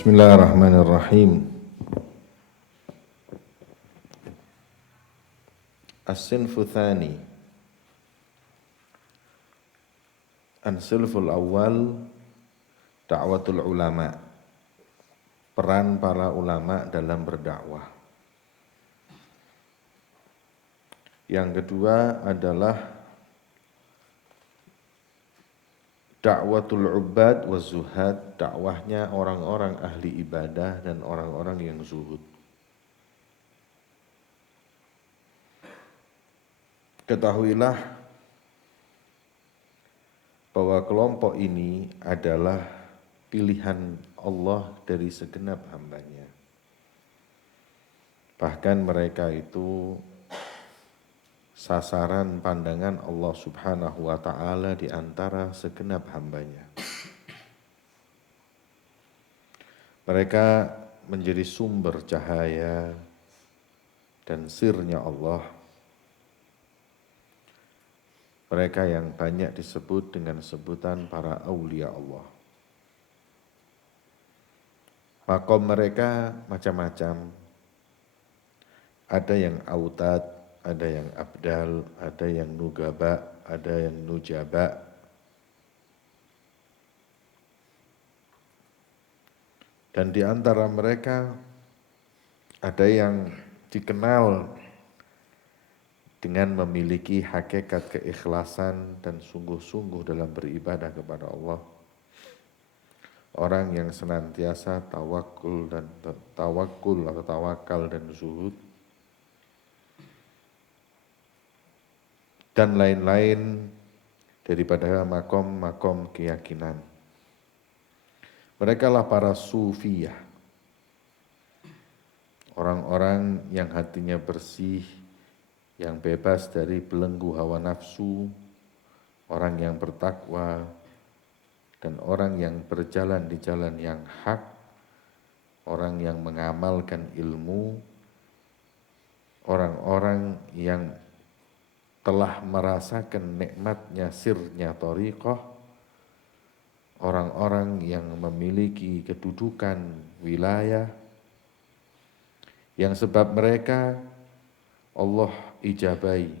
Bismillahirrahmanirrahim. As-sinfu tsani. An-silful awal da'watul ulama. Peran para ulama dalam berdakwah. Yang kedua adalah da'watul ubad wa zuhad, dakwahnya orang-orang ahli ibadah dan orang-orang yang zuhud. Ketahuilah bahwa kelompok ini adalah pilihan Allah dari segenap hambanya. Bahkan mereka itu sasaran pandangan Allah Subhanahu wa ta'ala di antara segenap hambanya. Mereka menjadi sumber cahaya dan sirnya Allah. Mereka yang banyak disebut dengan sebutan para aulia Allah. Makom mereka macam-macam. Ada yang autad, ada yang abdal, ada yang nugaba, ada yang nujaba. Dan di antara mereka ada yang dikenal dengan memiliki hakikat keikhlasan dan sungguh-sungguh dalam beribadah kepada Allah. Orang yang senantiasa tawakul atau tawakal dan zuhud. Dan lain-lain daripada makom-makom keyakinan. Mereka lah para sufiyah. Orang-orang yang hatinya bersih, yang bebas dari belenggu hawa nafsu, orang yang bertakwa, dan orang yang berjalan di jalan yang hak, orang yang mengamalkan ilmu, orang-orang yang telah merasakan nikmatnya sirnya thariqah, orang-orang yang memiliki kedudukan wilayah, yang sebab mereka Allah ijabai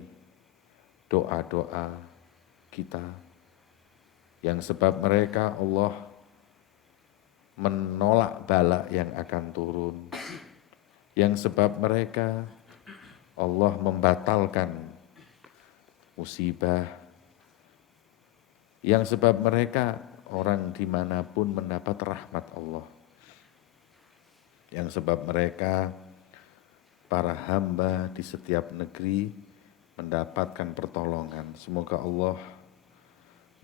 doa-doa kita, yang sebab mereka Allah menolak bala yang akan turun, yang sebab mereka Allah membatalkan musibah, yang sebab mereka orang dimanapun mendapat rahmat Allah, yang sebab mereka para hamba di setiap negeri mendapatkan pertolongan. Semoga Allah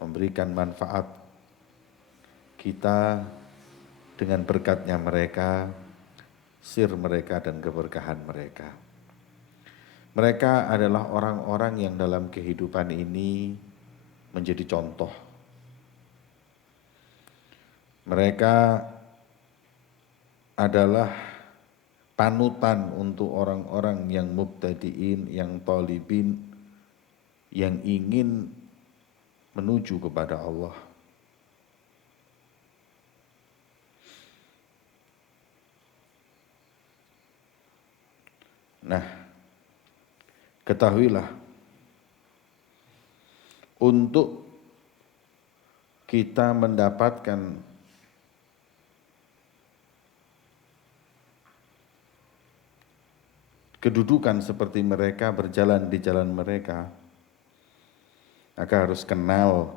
memberikan manfaat kita dengan berkatnya mereka, sir mereka dan keberkahan mereka. Mereka adalah orang-orang yang dalam kehidupan ini menjadi contoh. Mereka adalah panutan untuk orang-orang yang mubtadiin, yang talibin, yang ingin menuju kepada Allah. Nah, ketahuilah, untuk kita mendapatkan kedudukan seperti mereka, berjalan di jalan mereka, maka harus kenal,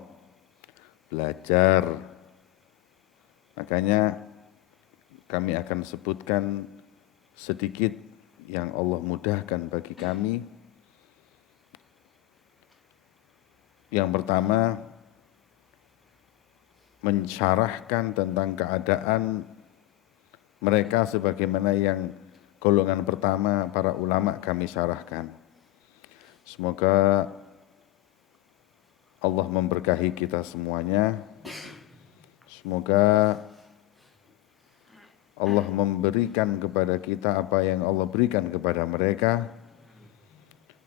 belajar. Makanya kami akan sebutkan sedikit yang Allah mudahkan bagi kami. Yang pertama, mensyarahkan tentang keadaan mereka sebagaimana yang golongan pertama para ulama kami syarahkan. Semoga Allah memberkahi kita semuanya. Semoga Allah memberikan kepada kita apa yang Allah berikan kepada mereka.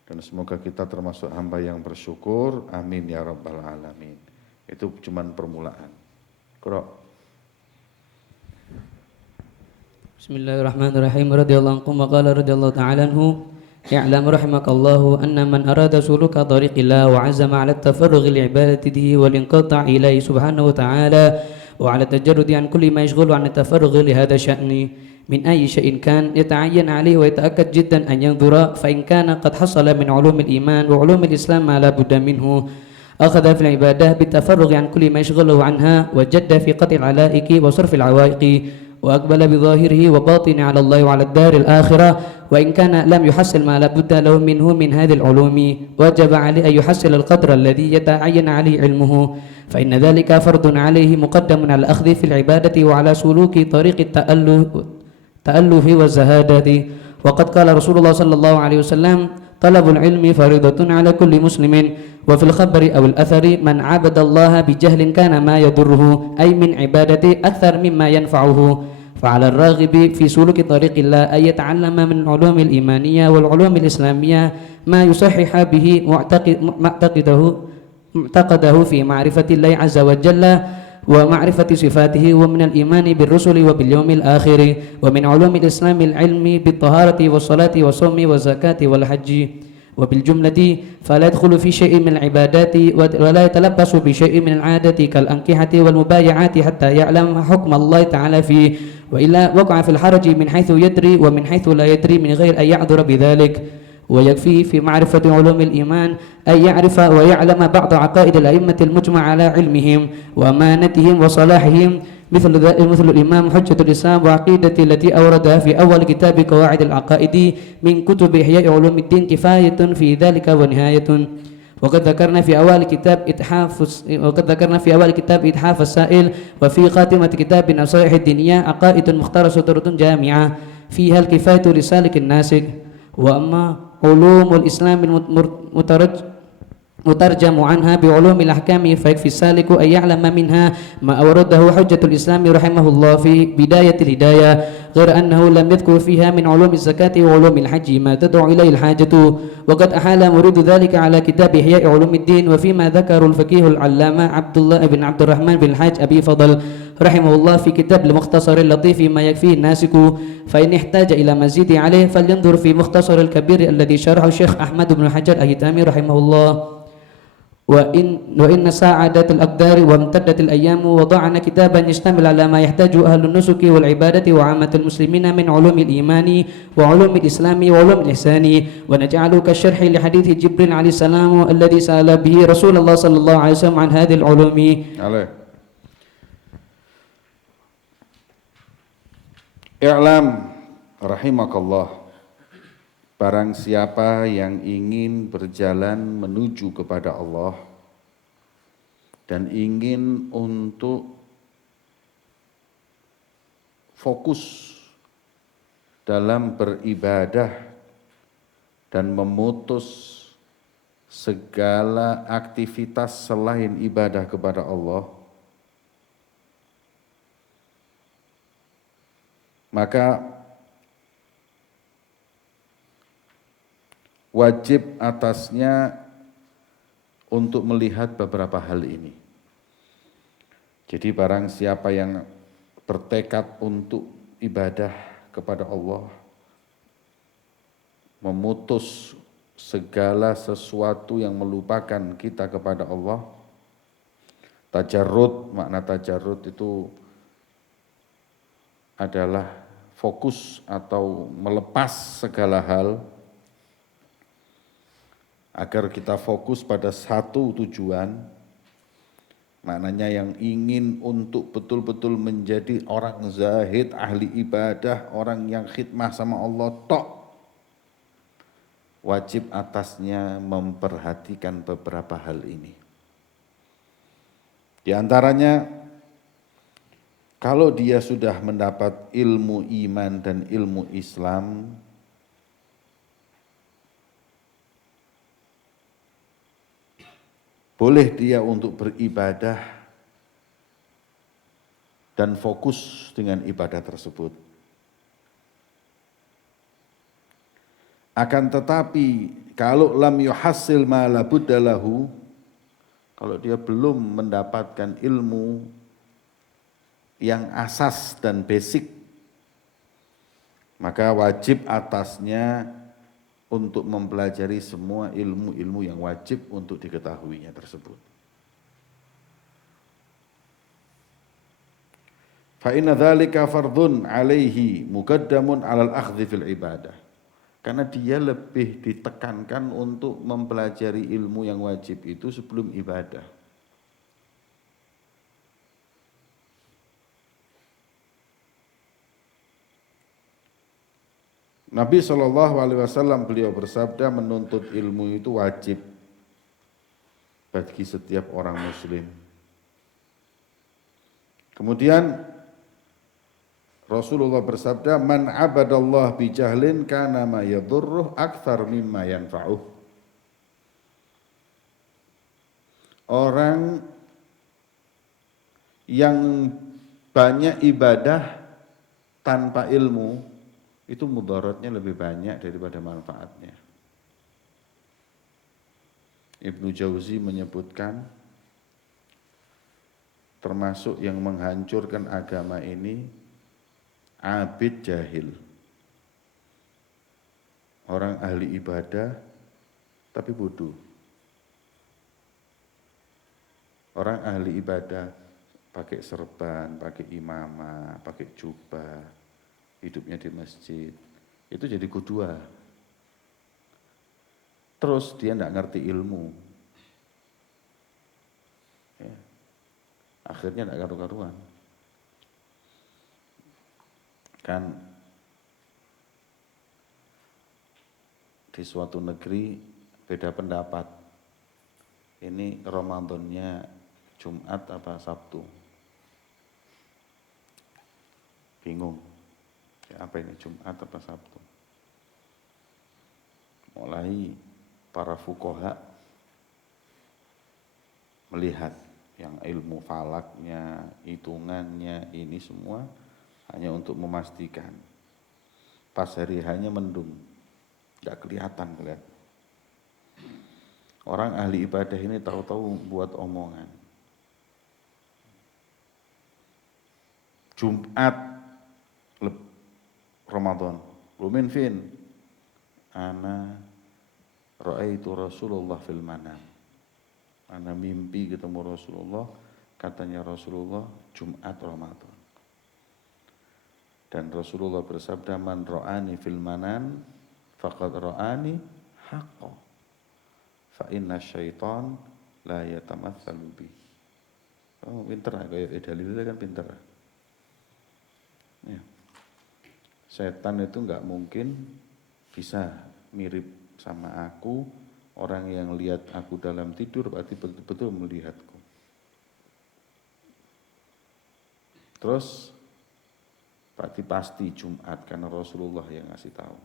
Dan semoga kita termasuk hamba yang bersyukur. Amin ya rabbal alamin. Itu cuman permulaan. Qura. Bismillahirrahmanirrahim. Radhiyallahu anhu wa qala radhiyallahu ta'ala anhu i'lam rahimakallahu anna man arada suluka tariqillah wa 'azama 'ala at-tafarrugh li ibadatihi wal inqita' ilayhi subhanahu wa ta'ala wa 'ala tajarrudi an kulli ma yashghulu 'an at-tafarrugh li hadha sya'ni min ayyi shay'in kan yata'ayyan 'alayhi wa yata'akkad jiddan an yanzura fa in kana qad hasala min 'ulumil iman wa 'ulumil islam ma la budda minhu أخذ في العبادة بالتفرغ عن كل ما يشغله عنها وجد في قطع العلائق وصرف العوائق وأقبل بظاهره وباطن على الله وعلى الدار الآخرة وإن كان لم يحصل ما لابد له منه من هذه العلوم وجب عليه أن يحصل القدر الذي يتعين عليه علمه فإن ذلك فرض عليه مقدم على الأخذ في العبادة وعلى سلوك طريق التأله والزهادة وقد قال رسول الله صلى الله عليه وسلم طلب العلم فريضة على كل مسلم وفي الخبر أو الأثر من عبد الله بجهل كان ما يضره أي من عبادته أكثر مما ينفعه فعلى الراغب في سلوك طريق الله أن يتعلم من العلوم الإيمانية والعلوم الإسلامية ما يصحح به معتقده في معرفة الله عز وجل ومعرفة صفاته ومن الإيمان بالرسل وباليوم الآخر ومن علوم الإسلام العلم بالطهارة والصلاة والصوم والزكاة والحج وبالجملة فلا يدخل في شيء من العبادات ولا يتلبس بشيء من العادة كالأنكحة والمبايعات حتى يعلم حكم الله تعالى فيه وإلا وقع في الحرج من حيث يدري ومن حيث لا يدري من غير أن يعذر بذلك ويكفي في معرفة علوم الإيمان أن يعرف ويعلم بعض عقائد الأئمة المجمع على علمهم وأمانتهم وصلاحهم مثل الإمام حجة الإسلام وعقيدة التي أوردها في أول كتاب قواعد العقائد من كتب إحياء علوم الدين كفاية في ذلك ونهاية وقد ذكرنا في أول كتاب إتحاف السائل وفي خاتمة كتاب نصائح الدينية عقائد مختصرة جامعة فيها الكفاية لسالك الناسك وأما علوم الإسلام مترجم عنها بعلوم الأحكام فيكفي السالك أن يعلم منها ما أورده حجة الإسلام رحمه الله في بداية الهداية غير أنه لم يذكر فيها من علوم الزكاة وعلوم الحج ما تدعو إليه الحاجة وقد أحال مريد ذلك على كتاب إحياء علوم الدين وفيما ذكر الفقيه العلامة عبد الله بن عبد الرحمن بن الحاج أبي فضل رحمه الله في كتاب المختصر اللطيف ما يكفيه الناسك فإن احتاج إلى مزيد عليه فلينظر في مختصر الكبير الذي شرحه الشيخ أحمد بن حجر الهيثمي رحمه الله وإن ساعدت الأقدار وامتدت الأيام وضعنا كتابا يشتمل على ما يحتاجه أهل النسك والعبادة وعامة المسلمين من علوم الإيمان وعلوم الإسلام وعلوم الإحسان ونجعله كالشرح لحديث جبريل عليه السلام الذي سأل به رسول الله صلى الله عليه وسلم عن هذه العلوم. I'lam rahimakallah, barang siapa yang ingin berjalan menuju kepada Allah dan ingin untuk fokus dalam beribadah dan memutus segala aktivitas selain ibadah kepada Allah, maka wajib atasnya untuk melihat beberapa hal ini. Jadi barang siapa yang bertekad untuk ibadah kepada Allah, memutus segala sesuatu yang melupakan kita kepada Allah, tajarrud, makna tajarrud itu adalah fokus atau melepas segala hal agar kita fokus pada satu tujuan, maknanya yang ingin untuk betul-betul menjadi orang zahid, ahli ibadah, orang yang khidmah sama Allah tok, wajib atasnya memperhatikan beberapa hal ini. Di antaranya, kalau dia sudah mendapat ilmu iman dan ilmu Islam, boleh dia untuk beribadah dan fokus dengan ibadah tersebut. Akan tetapi kalau lam yuhassil ma la budda lahu, kalau dia belum mendapatkan ilmu yang asas dan basic Maka wajib atasnya untuk mempelajari semua ilmu-ilmu yang wajib untuk diketahuinya tersebut. Fa inna dzalika fardhun 'alaihi muqaddamun 'alal akhdhi fil ibadah. Karena dia lebih ditekankan untuk mempelajari ilmu yang wajib itu sebelum ibadah. Nabi SAW beliau bersabda, menuntut ilmu itu wajib bagi setiap orang muslim. Kemudian Rasulullah bersabda, man abadallah bijahlin kana ma yadurruh akthar mimma yanfa'uh. Orang yang banyak ibadah tanpa ilmu itu mudaratnya lebih banyak daripada manfaatnya. Ibnu Jauzi menyebutkan termasuk yang menghancurkan agama ini abid jahil. Orang ahli ibadah tapi bodoh. Orang ahli ibadah pakai serban, pakai imamah, pakai jubah, hidupnya di masjid, itu jadi kedua. Terus dia tidak ngerti ilmu, ya. Akhirnya tidak karu-karuan. Kan di suatu negeri beda pendapat. Ini Ramadannya Jumat apa Sabtu? Bingung. Ya, apa ini Jumat apa Sabtu? Mulai para fuqaha melihat yang ilmu falaknya, hitungannya, ini semua hanya untuk memastikan. Pas hari hanya mendung, tidak kelihatan. Orang ahli ibadah ini tahu-tahu buat omongan. Jumat Ramadan, lumin fin, ana ra'aitu Rasulullah fil manam. Ana mimpi ketemu Rasulullah, katanya Rasulullah Jumat Ramadan. Dan Rasulullah bersabda, man ra'ani fil manam faqad ra'ani haqqan. Fa inna syaitan la yatamatsalu bi. Oh, pinter kayak dalilnya kan pinter. Ya. Setan itu enggak mungkin bisa mirip sama aku. Orang yang lihat aku dalam tidur berarti betul-betul melihatku. Terus berarti pasti Jumat karena Rasulullah yang ngasih tahu.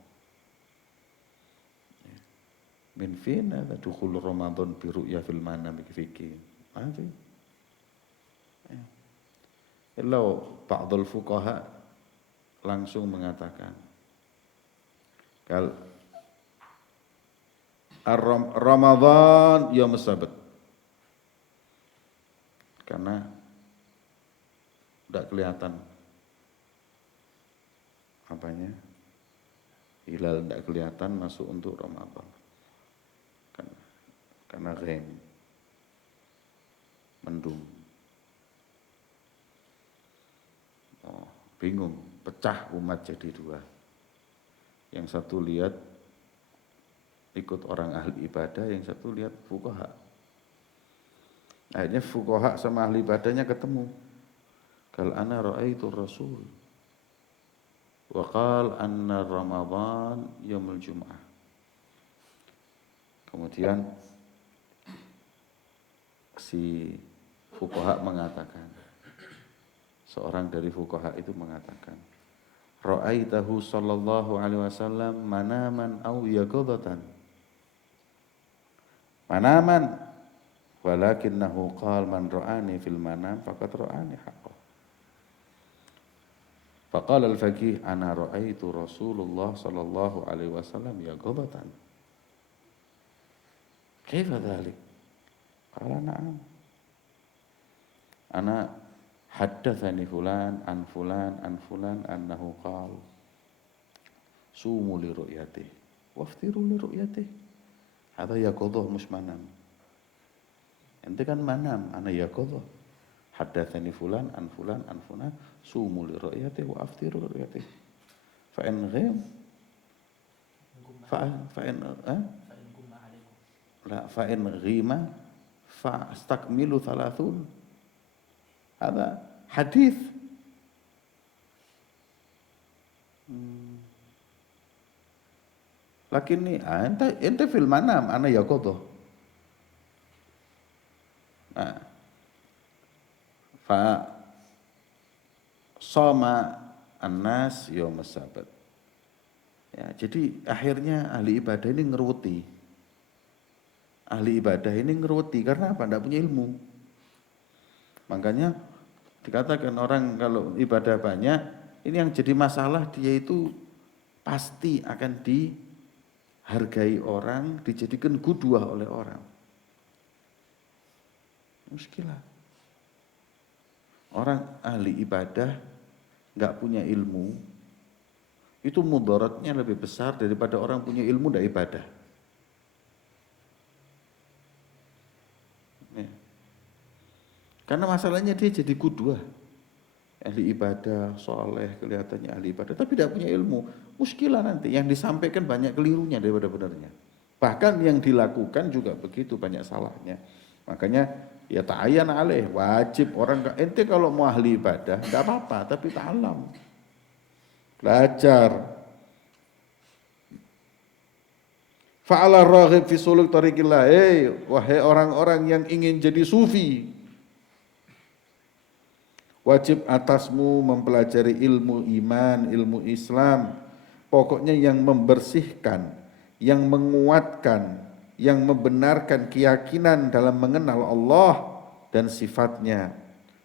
Min fina dukhul Ramadan bi ru'ya fil manam fikih. Mati. Kalau ba'dul fuqaha langsung mengatakan kal Ramadan yaum sabat. Karena tidak kelihatan apanya, hilal tidak kelihatan masuk untuk Ramadan. Karena rem, mendung. Oh, bingung, pecah umat jadi dua. Yang satu lihat ikut orang ahli ibadah, yang satu lihat fuqaha. Akhirnya fuqaha sama ahli ibadahnya ketemu. Qal ana ra'aitu Rasul wa qal anna Ramadan yaumul Jum'ah. Kemudian si fuqaha mengatakan, seorang dari fuqaha itu mengatakan, ra'aitahu sallallahu alaihi wasallam manaman aw yaqadatan. Manaman walakinnahu qala man ra'ani fil manam faqad ra'ani haqqan. Faqala al-faqih ana ra'aitu Rasulullah sallallahu alaihi wasallam yaqadatan. Kaifa dhalik? Qala na'am. Ana haddatsani fulan an fulan an fulan annahu qala sumu li ru'yatih waftiru li ru'yatih. Hadza yaqadha mus manam. Ente kan manam, ana yaqadha. Haddatsani fulan an fulan an fulan sumu li ru'yatih wa aftiru li ru'yatih. Fa in ghim fa in la fa in ghima fa astakmilu 30. Hadza hadits. Lakin nih, ente fil manam, ana yaqadha. Nah, fa shoma an-nas yaum as-sabat. Ya, jadi akhirnya ahli ibadah ini ngeruti. Ahli ibadah ini ngeruti karena apa? Tidak punya ilmu. Makanya dikatakan orang kalau ibadah banyak, ini yang jadi masalah dia itu pasti akan dihargai orang, dijadikan qudwah oleh orang. Muskilah. Orang ahli ibadah nggak punya ilmu, itu mudaratnya lebih besar daripada orang punya ilmu dan ibadah. Ya. Karena masalahnya dia jadi qudwah. Ahli ibadah, soleh, kelihatannya ahli ibadah, tapi tidak punya ilmu. Muskilah nanti, yang disampaikan banyak kelirunya daripada benarnya. Bahkan yang dilakukan juga begitu, banyak salahnya. Makanya ya ta'ayyan alaih, wajib orang, ente kalau mau ahli ibadah, tidak apa-apa, tapi ta'alam. Belajar. Fa'ala raghib fi suluk tariqillah, wahai orang-orang yang ingin jadi sufi, wajib atasmu mempelajari ilmu iman, ilmu Islam, pokoknya yang membersihkan, yang menguatkan, yang membenarkan keyakinan dalam mengenal Allah dan sifatnya,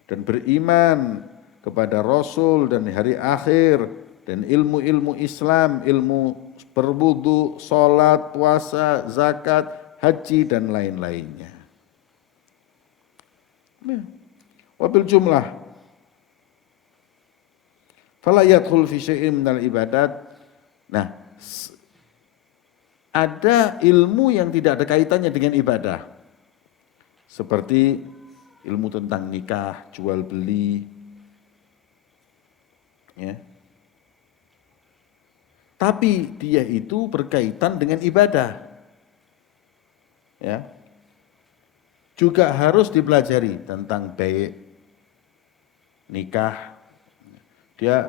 dan beriman kepada Rasul dan hari akhir, dan ilmu-ilmu Islam, ilmu berwudu, sholat, puasa, zakat, haji, dan lain-lainnya. Wabil jumlah, fala yadkhul fi syai'in minal ibadat. Nah, ada ilmu yang tidak ada kaitannya dengan ibadah. Seperti ilmu tentang nikah, jual beli. Ya. Tapi dia itu berkaitan dengan ibadah. Ya. Juga harus dipelajari tentang baik, nikah. Dia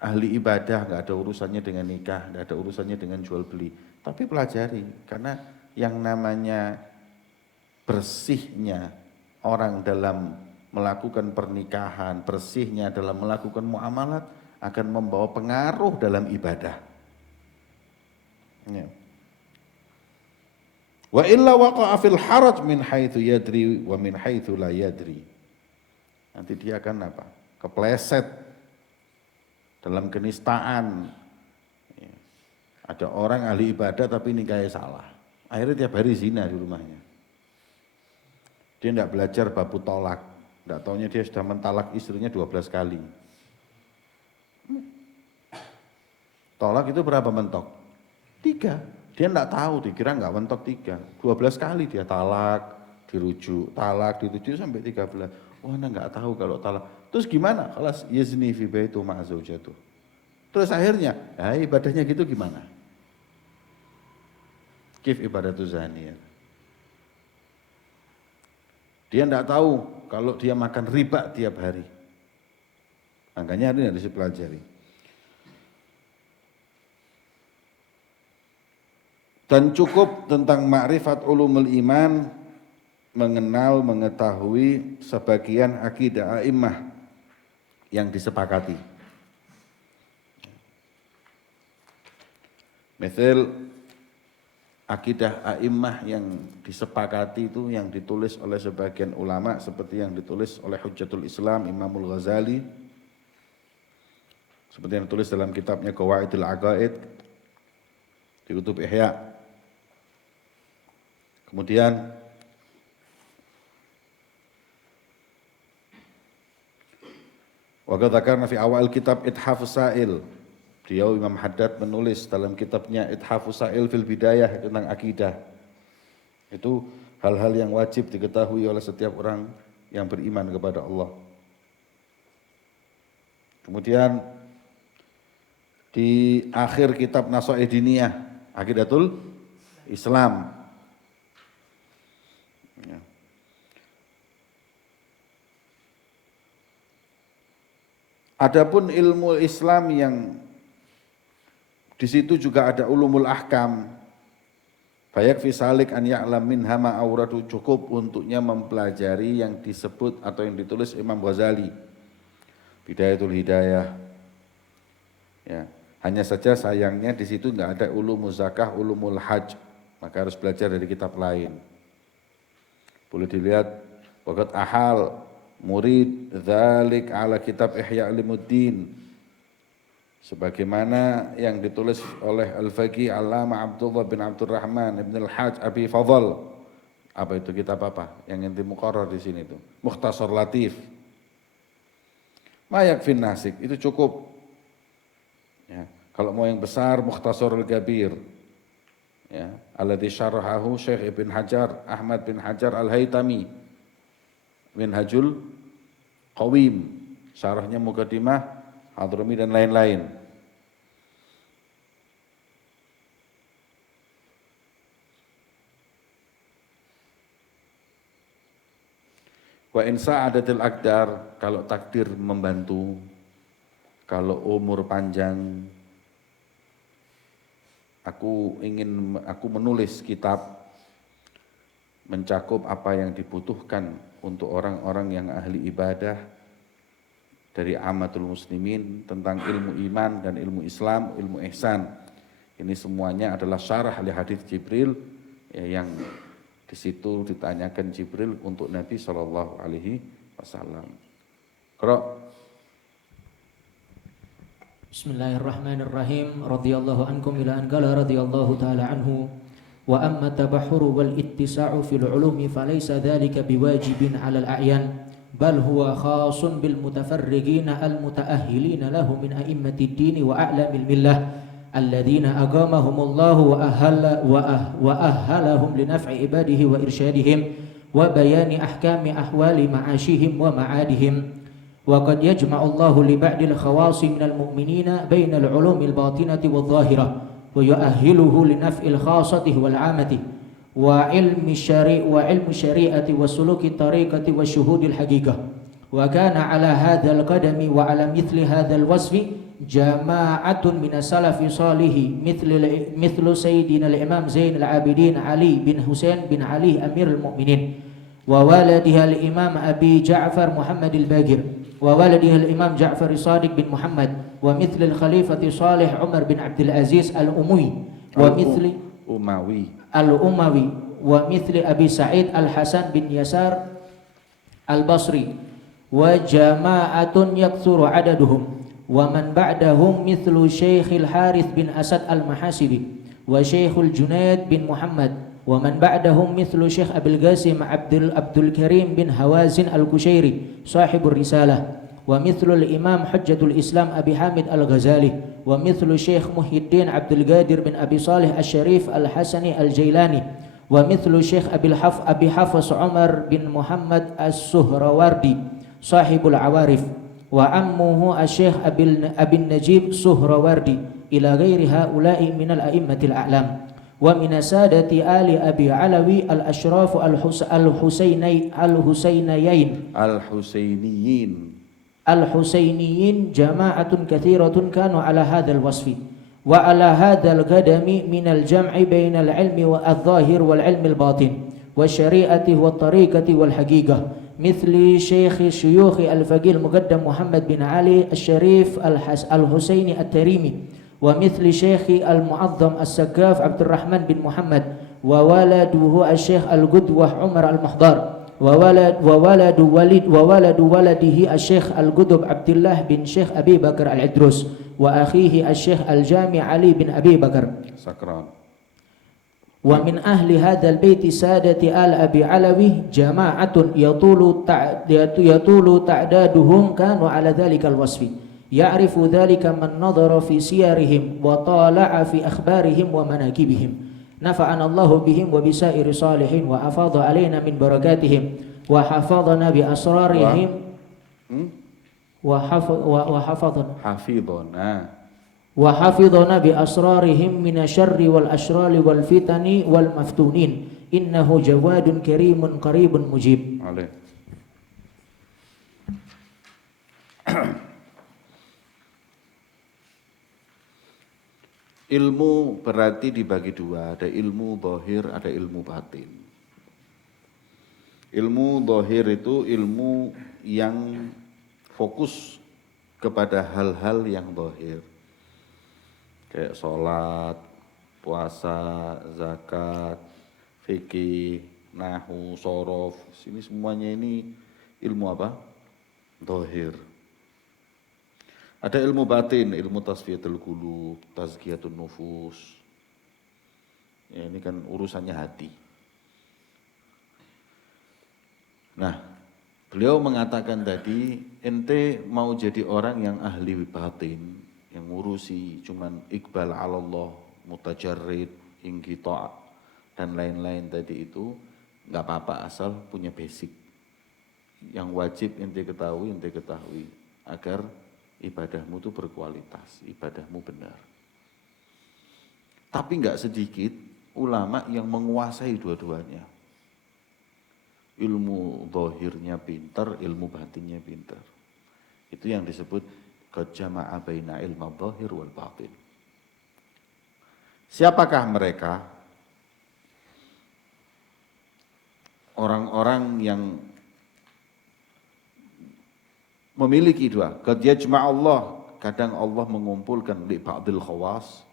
ahli ibadah, nggak ada urusannya dengan nikah, nggak ada urusannya dengan jual beli. Tapi pelajari, karena yang namanya bersihnya orang dalam melakukan pernikahan, bersihnya dalam melakukan muamalat akan membawa pengaruh dalam ibadah. Ya. Wa illa waqa'a fil haraj min haitsu yadri wa min haitsu la yadri. Nanti dia akan apa? Kepleset dalam kenistaan. Ya. Ada orang ahli ibadah tapi nikahnya salah. Akhirnya tiap hari zina di rumahnya. Dia tidak belajar bab tolak. Tidak taunya dia sudah mentalak istrinya 12 kali. Tolak itu berapa mentok? 3. Dia tidak tahu, dikira nggak mentok 3. 12 kali dia talak, dirujuk, sampai 13. Wah, anda nggak tahu kalau talak. Terus gimana? Khalas yazni fi baitu ma'a zaujatuh. Terus akhirnya, ibadahnya gitu gimana? Kif ibadatu zaniyah. Dia tidak tahu kalau dia makan riba tiap hari. Makanya ini harus dipelajari. Dan cukup tentang ma'rifat ulumul iman, mengenal, mengetahui sebagian akidah a'immah yang disepakati. Misal akidah a'immah yang disepakati itu yang ditulis oleh sebagian ulama seperti yang ditulis oleh Hujjatul Islam Imamul Ghazali, seperti yang ditulis dalam kitabnya Qawaidul Aqaid di Kutub Ihya. Kemudian wa dzakarna fi awal kitab Ithafus Sa'il, Beliau Imam Haddad menulis dalam kitabnya Ithafus Sa'il fil Bidayah tentang akidah. Itu hal-hal yang wajib diketahui oleh setiap orang yang beriman kepada Allah. Kemudian di akhir kitab Nasha'ih Diniyah, Aqidatul Islam. Ya. Adapun ilmu Islam yang di situ juga ada ulumul ahkam. Bayak fi salik an ya'lam minha ma auradu, cukup untuknya mempelajari yang disebut atau yang ditulis Imam Ghazali. Bidayatul Hidayah. Ya, hanya saja sayangnya di situ enggak ada ulumul zakah, ulumul hajj. Maka harus belajar dari kitab lain. Boleh dilihat waqad ahal murid dzalik ala kitab Ihya Ulumuddin, sebagaimana yang ditulis oleh Al-Faqih Allamah Abdullah bin Abdurrahman Ibn Al-Hajj Abi Fadl. Apa itu kitab apa? Yang inti muqarrar di sini itu. Mukhtasar Latif. Ma yakfin nasik, itu cukup. Ya, kalau mau yang besar Mukhtasarul Kabir. Ya, alladzi syarahahu Syekh Ibn Hajar Ahmad bin Hajar Al-Haytami Minhajul Qawim, syarahnya Muqaddimah Hadrami dan lain-lain. Wa in sa'adatil aqdar, kalau takdir membantu, kalau umur panjang, aku menulis kitab mencakup apa yang dibutuhkan untuk orang-orang yang ahli ibadah dari amatul muslimin tentang ilmu iman dan ilmu Islam, ilmu ihsan. Ini semuanya adalah syarah li hadits Jibril yang di situ ditanyakan Jibril untuk Nabi sallallahu alaihi wasallam. Qra. Bismillahirrahmanirrahim. Radhiyallahu ankum ila an qala radhiyallahu taala anhu. Wa amma tabahhuru wal ittisa'u fil ulumi falaysa dhalika biwajibin 'alal a'yan bal huwa khasun bil mutafarrighina al mutaahhilina lahu min a'immatid din wa a'lamil millah alladhina aqamahumullahu wa ahhalahum li naf'i ibadihi wa irsyadihim wa bayani ahkami ahwali ma'ashihim wa ma'adihim. Wa qad yajma'u Allahu li ba'dil khawasi minal mu'minina bainal ulumil batinati wadh dhahirah wa yu'ahhiluhu li naf'il khasatihi wal 'amati wa ilmi syari'ati wa suluki tariqati wa syuhudil haqiqah. Wa kana 'ala hadzal qadami wa 'ala mithli hadzal wasfi jama'atun minas salafi salihi mithlu sayyidina al-imam Zainul Abidin Ali bin Husain bin Ali Amirul Mu'minin wa waladiha al-imam Abi Ja'far Muhammad al-Baqir wa waladiha al-imam Ja'far Shadiq bin Muhammad wa mithli al-khalifati Salih Umar bin Abdul Aziz al-Umawi wa mithli al-Umawi wa mithli Abi Sa'id al-Hasan bin Yasar al-Basri wa jama'atun yaktsuru adaduhum wa man ba'dahum mithlu Syekhil Harith bin Asad al-Mahasibi wa Syekhul Junaid bin Muhammad wa man ba'dahum mithlu Syekh Abdul Qasim Abdul Karim bin Hawazin al-Kushairi sahibur risalah wa mithlu al-Imam Hujjatul Islam Abi Hamid al-Ghazali wa mithlu Syekh Muhyiddin Abdul Qadir bin Abi Salih al-Syarif al-Hasani al-Jailani wa mithlu Syekh Abi Hafiz Umar bin Muhammad as-Suhrawardi sahibul Awarif wa ammuhu Syekh Abin Najib Suhrawardi ila ghairi haula'i minal a'immatil a'lam wa min sadati ali Abi Alawi al-ashraf al-Husainiyin jama'atun kathiratun kanu ala hadzal wasfi wa ala hadzal qadami min al-jam'i bainal ilmi wa adh-dhahir wal ilmi al-batin wa syari'ati wa tariqati wal haqiqah mithli Syekh Syuyukh al-Faqih al-Muqaddam Muhammad bin Ali al-Syarif al-Husaini at-Tarimi wa mithli Syekh al-Mu'azzam as-Sakaf Abdurrahman bin Muhammad wa waladuhu Syekh al-Qudwah Umar al-Muhdar wa waladu waladihi Syekh al-Qudub Abdullah bin Syekh Abi Bakar al-Idrus wa akhihi Syekh al-Jami' Ali bin Abi Bakar Sakran. Wa min ahli hadzal baiti sadati al Abi Alawi jama'atun yatulu ta'daduhum kanu ala dzalikal wasfi ya'rifu dhalika man nadhara fi siyarihim wa tala'a fi akhbarihim wa manakibihim. Nafa'ana Allahu bihim wa bisairi salihin wa afadha alaina min barakatihim wa hafadhana bi asrarihim wa hafadhana Hafidhona. wa hafidhana bi asrarihim minasyarri wal asyrali wal fitani wal maftunin innahu jawadun karimun qaribun mujib. Oleh. Ilmu berarti dibagi dua, ada ilmu zahir, ada ilmu batin. Ilmu zahir itu ilmu yang fokus kepada hal-hal yang zahir. Kayak sholat, puasa, zakat, fikih, nahu, sorof, sini semuanya ini ilmu apa? Zahir. Ada ilmu batin, ilmu tasfiyatul qulub, tazkiyatun nufus. Ya, ini kan urusannya hati. Nah, beliau mengatakan tadi, ente mau jadi orang yang ahli batin, yang ngurusi cuman iqbal ala Allah, mutajarrid, inqita' dan lain-lain tadi itu, nggak apa-apa asal punya basic. Yang wajib ente ketahui agar ibadahmu itu berkualitas, ibadahmu benar. Tapi nggak sedikit ulama yang menguasai dua-duanya. Ilmu zahirnya pintar, ilmu batinnya pintar. Itu yang disebut qad jama'a baina ilmu zahir wal batin. Siapakah mereka? Orang-orang yang memiliki dua. Qad yajma'allah, kadang Allah mengumpulkan li ba'dil khawas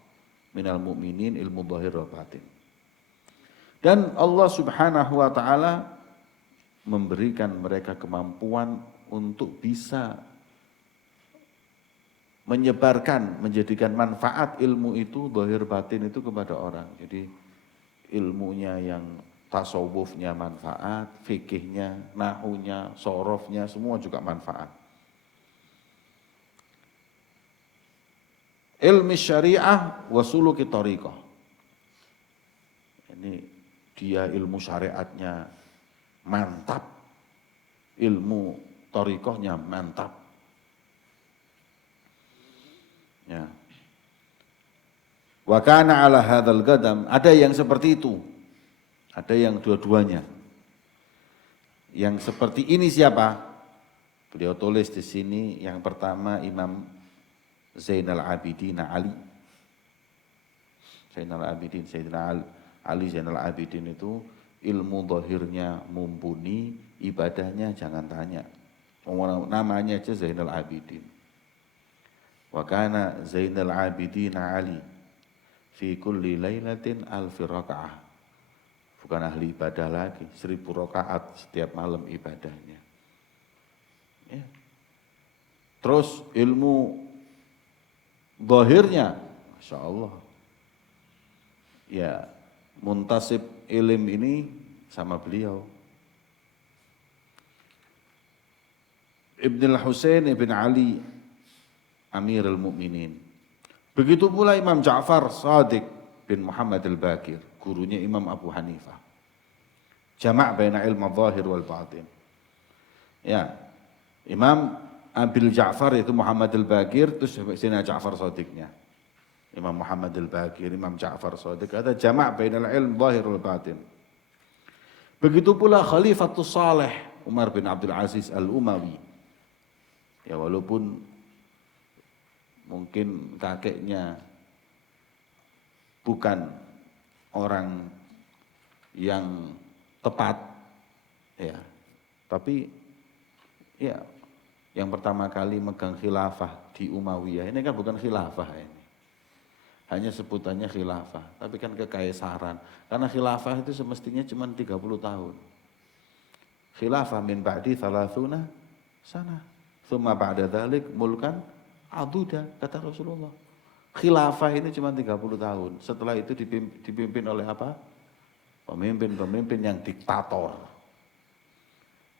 minal mu'minin ilmu zahir wa batin. Dan Allah Subhanahu wa taala memberikan mereka kemampuan untuk bisa menyebarkan, menjadikan manfaat ilmu itu zahir batin itu kepada orang. Jadi ilmunya yang tasawufnya manfaat, fikihnya, nahunya, sorofnya semua juga manfaat. Ilmu syariah wa suluki thariqah. Ini dia ilmu syariatnya mantap, ilmu thariqahnya mantap. Ya. Wa kana ala hadzal qadam, ada yang seperti itu. Ada yang dua-duanya. Yang seperti ini siapa? Beliau tulis di sini yang pertama Imam Zainal Abidin Ali. Zainal Abidin, Sayyidina Ali Zainal Abidin itu ilmu zahirnya mumpuni, ibadahnya jangan tanya. Namanya aja Zainal Abidin. Wa kana Zainal Abidin Ali fi kulli lailatin alfi raka'ah. Bukan ahli ibadah lagi, 1000 rakaat setiap malam ibadahnya. Ya. Terus ilmu zahirnya, Masya Allah. Ya, muntasib ilim ini sama beliau. Ibn al-Husain ibn Ali Amirul Mukminin. Begitu pula Imam Ja'far Shadiq bin Muhammad al-Baqir, gurunya Imam Abu Hanifah. Jama' baina ilmu zahir wal batin. Ya, Imam Abil Ja'far itu Muhammad al-Baqir, terus sini Ja'far Shadiqnya. Imam Muhammad al-Baqir, Imam Ja'far Shadiq, ada jama' baina ilmu zahir wal batin. Begitu pula Khalifatul Saleh Umar bin Abdul Aziz al-Umawi. Ya walaupun mungkin kakeknya bukan orang yang tepat, ya, tapi ya yang pertama kali megang khilafah di Umayyah ini kan bukan khilafah ini, hanya sebutannya khilafah, tapi kan kekaisaran, karena khilafah itu semestinya cuma 30 tahun. Khilafah min ba'di 30 sana, thumma ba'da dzalik mulkan aduda, kata Rasulullah. Khilafah ini cuma 30 tahun. Setelah itu dipimpin oleh apa? Pemimpin-pemimpin yang diktator.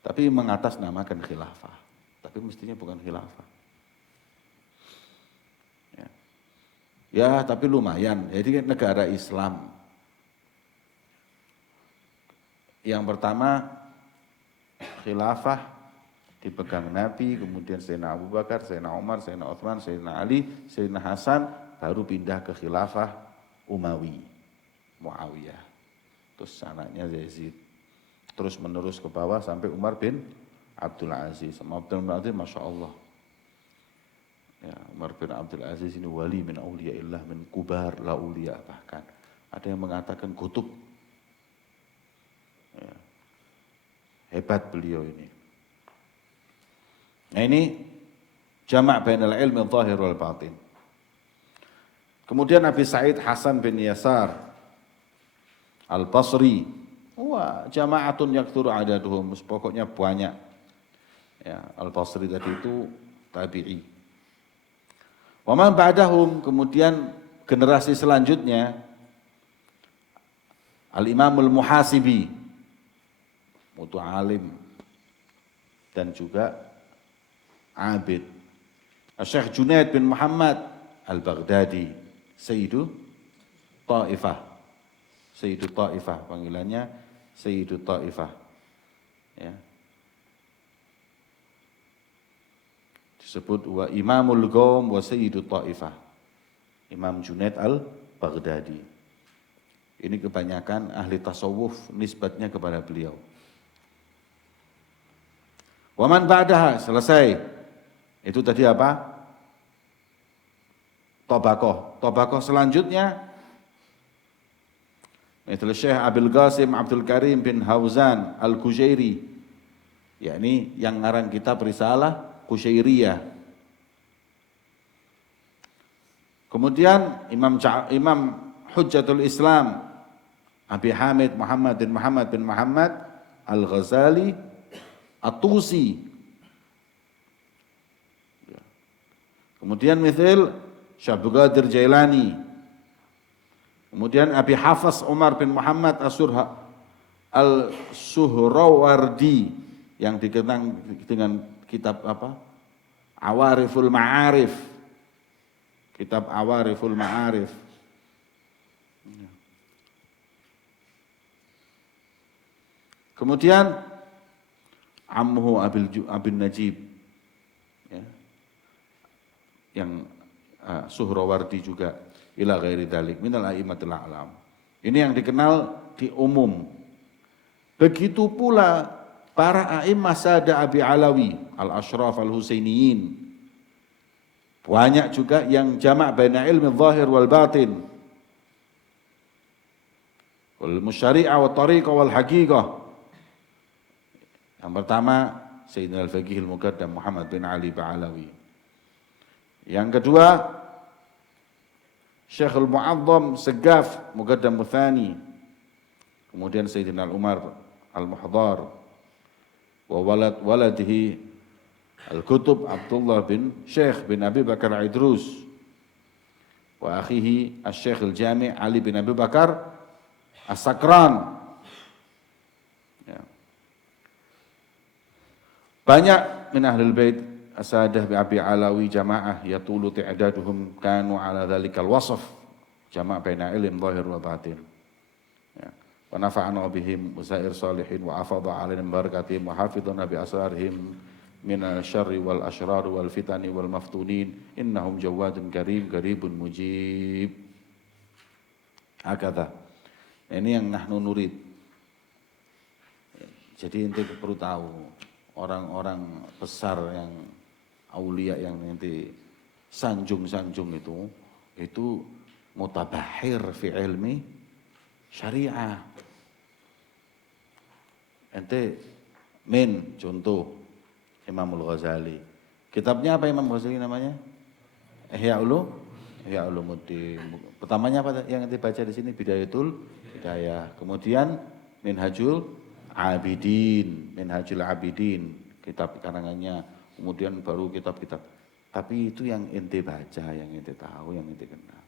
Tapi mengatasnamakan khilafah. Tapi mestinya bukan khilafah. Ya, tapi lumayan. Jadi negara Islam. Yang pertama, khilafah dipegang Nabi, kemudian Sayyidina Abu Bakar, Sayyidina Umar, Sayyidina Utsman, Sayyidina Ali, Sayyidina Hasan, baru pindah ke khilafah Umawi, Muawiyah. Terus anaknya Yazid. Terus menerus ke bawah sampai Umar bin Abdul Aziz. Sama Abdul Aziz, Masya Allah. Ya, Umar bin Abdul Aziz ini wali min awliyaillah, min kubar la uliya bahkan. Ada yang mengatakan kutub. Ya. Hebat beliau ini. Nah ini jamak bainal ilmi zahir wal batin. Kemudian Abi Sa'id Hasan bin Yasar Al-Basri. Wah, jama'atun yaktsuru adaduhum, pokoknya banyak. Ya, Al-Basri tadi itu tabi'i. Wa man ba'dahum, kemudian generasi selanjutnya Al-Imamul Muhasibi, mutu alim dan juga abid. Syekh Junaid bin Muhammad Al-Baghdadi, Sayyidu Ta'ifah. Sayyidu Ta'ifah, panggilannya Sayyidu Ta'ifah. Ya. Disebut wa Imamul Qaum wa Sayyidu Ta'ifah. Imam Junaid Al-Baghdadi. Ini kebanyakan ahli tasawuf nisbatnya kepada beliau. Waman ba'daha, selesai. Itu tadi apa? Tobakoh. Tobakoh selanjutnya itu Syekh Abdul Qasim Abdul Karim bin Hauzan Al-Kushairi. Yakni yang ngarang kitab Risalah Kusyairiyah. Kemudian Imam Hujjatul Islam Abi Hamid Muhammad bin Muhammad Al-Ghazali At-Tusi. Kemudian misal Syekh Abdul Qadir Jailani. Kemudian Abi Hafs Umar bin Muhammad Al-Suhrawardi yang dikenang dengan kitab apa? Awariful Ma'arif. Kitab Awariful Ma'arif. Kemudian Ammuhu Abil Najib, ya, yang Suhrawardi juga ila ghairi dzalik minal a'immatil a'lam. Ini yang dikenal di umum. Begitu pula para a'immah sada Abi Alawi, Al-Ashraf Al-Husainiyin. Banyak juga yang jamak baina ilmi zahir wal batin. Wal musyari'ah wa tariqah wal haqiqah. Yang pertama Sayyidina Al-Faqih Al-Muqaddam Muhammad bin Ali Ba'alawi. Yang kedua Syekh Al-Mu'azzam Segaf Muqaddam Muthani. Kemudian Sayyidina Al-Umar Al-Muhdar wa waladihi Al-Kutub Abdullah bin Syekh bin Abi Bakar Idrus wa akhihi Al-Syekh Al-Jami' Ali bin Abi Bakar As-Sakran. Ya. Banyak min ahlul bait asadah bi Abi Alawi jamaah yatulu ta'daduhum kanu ala dzalikal wasf jama' baina ilm zahir wa batin. Ya. Wa nafa'ana bihim usair salihin wa afadha alaihim barakatihim wa hafidhana bi asrarihim min asy-syarri wal asyrar wal fitani wal maftunin innahum jawadun karim qaribun mujib. Hakadha. Ini yang nahnu nurid. Jadi ente perlu tahu orang-orang besar yang aulia yang nanti sanjung-sanjung itu mutabahir fi ilmi syariah. Ente contoh Imamul Ghazali. Kitabnya apa Imam Ghazali namanya? Ihya Ulumuddin. Pertamanya apa yang ente baca di sini? Bidayatul Hidayah. Kemudian Minhajul Abidin, kitab karangannya, kemudian baru kitab-kitab. Tapi itu yang ente baca, yang ente tahu, yang ente kenal.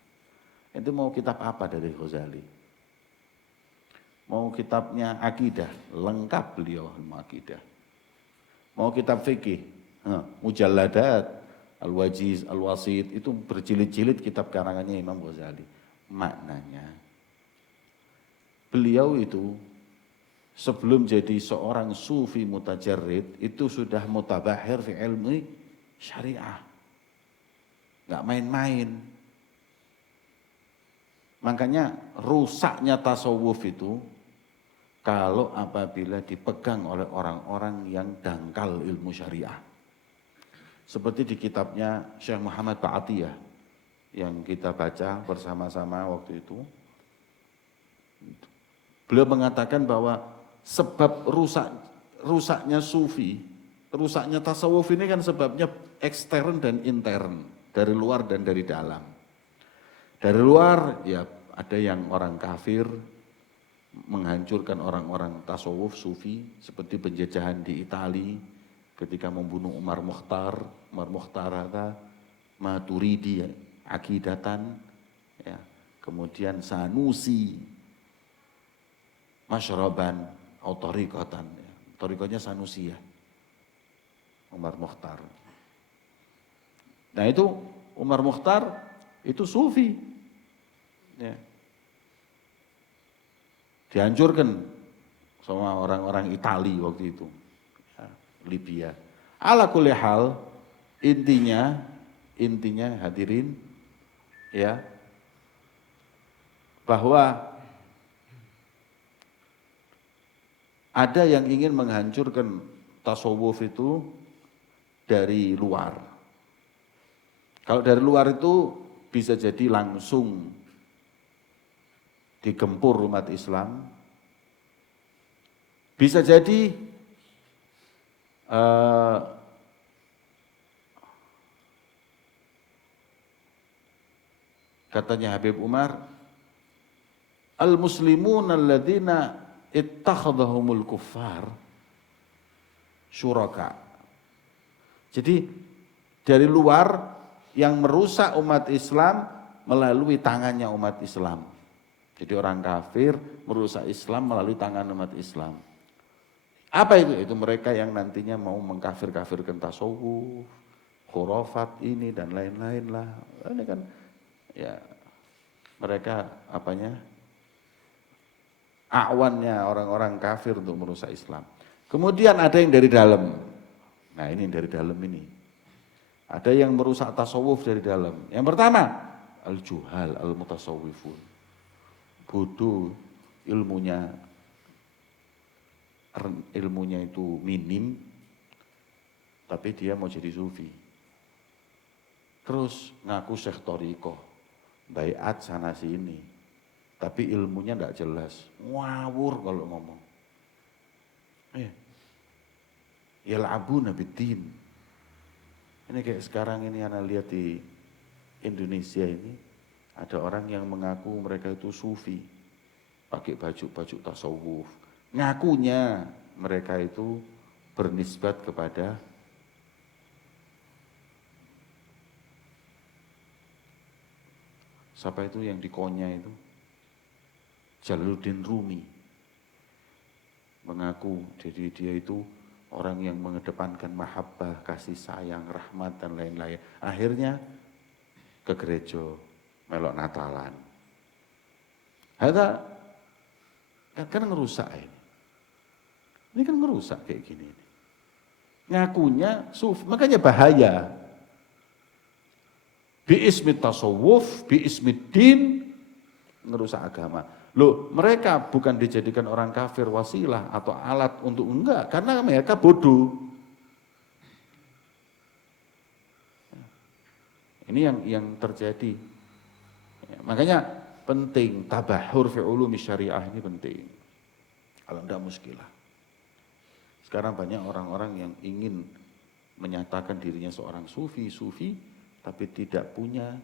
Ente mau kitab apa dari Ghazali? Mau kitabnya akidah, lengkap beliau ilmu akidah. Mau kitab fikih, mujalladat, Al-Wajiz, Al-Wasit, itu berjilid-jilid kitab karangannya Imam Ghazali. Maknanya, beliau itu sebelum jadi seorang sufi mutajarrid, itu sudah mutabahir fi ilmi syariah. Nggak main-main. Makanya rusaknya tasawuf itu, kalau apabila dipegang oleh orang-orang yang dangkal ilmu syariah. Seperti di kitabnya Syekh Muhammad Ba'atiyah yang kita baca bersama-sama waktu itu. Beliau mengatakan bahwa sebab rusaknya sufi, rusaknya tasawuf ini kan sebabnya ekstern dan intern, dari luar dan dari dalam. Dari luar ya ada yang orang kafir menghancurkan orang-orang tasawuf sufi seperti penjajahan di Italia ketika membunuh Umar Mukhtar ada Maturidi akidatan, ya. Kemudian Sanusi masyaraban atau tariqatan, ya. Tariqatnya Sanusi ya, Umar Mukhtar. Nah itu Umar Mukhtar itu sufi, ya. Dihancurkan sama orang-orang Itali waktu itu, ya, Libya. Ala kulli hal, intinya hadirin, ya, bahwa ada yang ingin menghancurkan tasawuf itu dari luar. Kalau dari luar itu bisa jadi langsung digempur umat Islam, bisa jadi katanya Habib Umar, al-muslimun alladzina ittakhadhahumul kuffar syuraka. Jadi dari luar yang merusak umat Islam melalui tangannya umat Islam. Jadi orang kafir merusak Islam melalui tangan umat Islam. Apa itu? Itu mereka yang nantinya mau mengkafir-kafirkan tasawuf, khurafat ini dan lain-lain lah. Ini kan ya mereka apanya? Awannya orang-orang kafir untuk merusak Islam. Kemudian ada yang dari dalam. Nah ini yang dari dalam ini. Ada yang merusak tasawuf dari dalam. Yang pertama, al-juhal, al-mutasawwifun. Bodoh, ilmunya itu minim, tapi dia mau jadi sufi. Terus ngaku syekh thariqah, baiat sana sini, tapi ilmunya tidak jelas, ngawur kalau ngomong. Yal'abuna biddin. Ini kayak sekarang ini anak lihat di Indonesia ini, ada orang yang mengaku mereka itu sufi, pakai baju tasawuf. Ngakunya mereka itu bernisbat kepada siapa itu yang di Konya itu? Jalaluddin Rumi. Mengaku jadi dia itu orang yang mengedepankan mahabbah, kasih sayang, rahmat dan lain-lain. Akhirnya ke gereja melok Natalan. Ada kan ngerusak ini. Ini kan ngerusak kayak gini. Ngakunya sufi, makanya bahaya. Biismi tasawuf, biismi din, ngerusak agama. Loh, mereka bukan dijadikan orang kafir wasilah atau alat untuk enggak, karena mereka bodoh. Ini yang terjadi. Makanya penting tabahur fi ulumi syariah ini penting. Kalau enggak muskilah. Sekarang banyak orang-orang yang ingin menyatakan dirinya seorang sufi, tapi tidak punya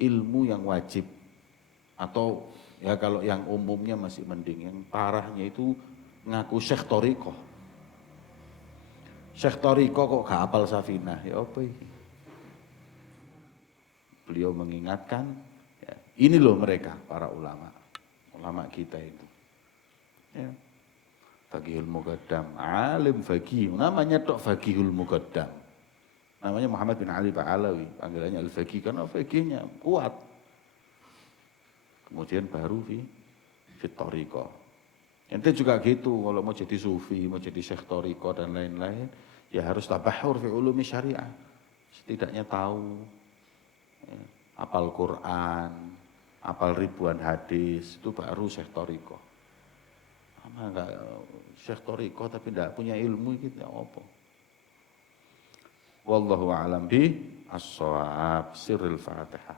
ilmu yang wajib. Atau ya kalau yang umumnya masih mending, yang parahnya itu ngaku syekh thariqah. Syekh thariqah kok gak hafal Safinah, ya apa ini? Beliau mengingatkan, ya, ini loh mereka, para ulama kita itu. Ya. Faqihul Muqaddam, alim faqih, namanya tok Faqihul Muqaddam. namanya Muhammad bin Ali Ba'alawi, panggilannya Al-Faqih karena fikihnya kuat. Kemudian baru fi thariqah. Ente juga gitu, kalau mau jadi sufi, mau jadi syekh thariqah dan lain-lain, ya harus tabahur fi ulumi syariah. Setidaknya tahu ya, apal Quran, apal ribuan hadis, itu baru syekh thariqah. Sama enggak syekh thariqah tapi enggak punya ilmu gitu apa. Wallahu a'lam bi as-shawab. Sirrul Fatihah.